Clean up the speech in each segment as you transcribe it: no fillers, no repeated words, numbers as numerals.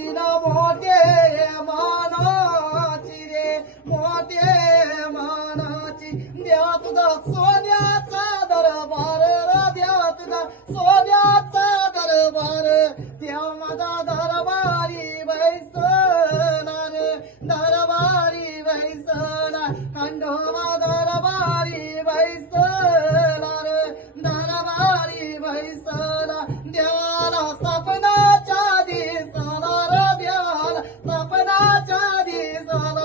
बहीण मोठे मानाची रे मोठे मानाची द्या तुझा सोन्याचा दरबार द्या तुझा सोन्याचा दरबार त्या माझा दरबारी बैसणार दरबारी बैसणार खंडोबा दरबारी बैसणार दरबारी बैसणार देवाला सपनाच्या दिसणार देवाला सपनाच्या दिसणार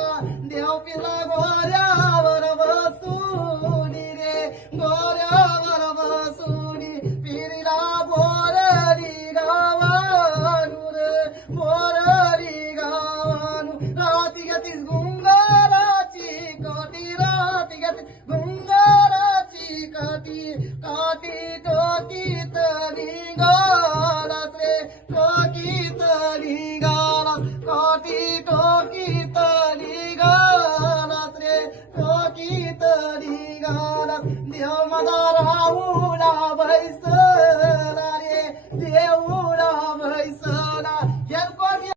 देव पिला गोऱ्यावर बसूनी रे गोऱ्यावर बसूनी पिरीला बोररी गावानू रे बोररी गावानू राती गतीस गुंगाराची काठी राती गतीस गुंगाराची काठी काठी टोकीत निघालास रे टोकीत निघालास काठी टोकीत निघालास रे टोकीत निघालास देव माझा राहुला बैस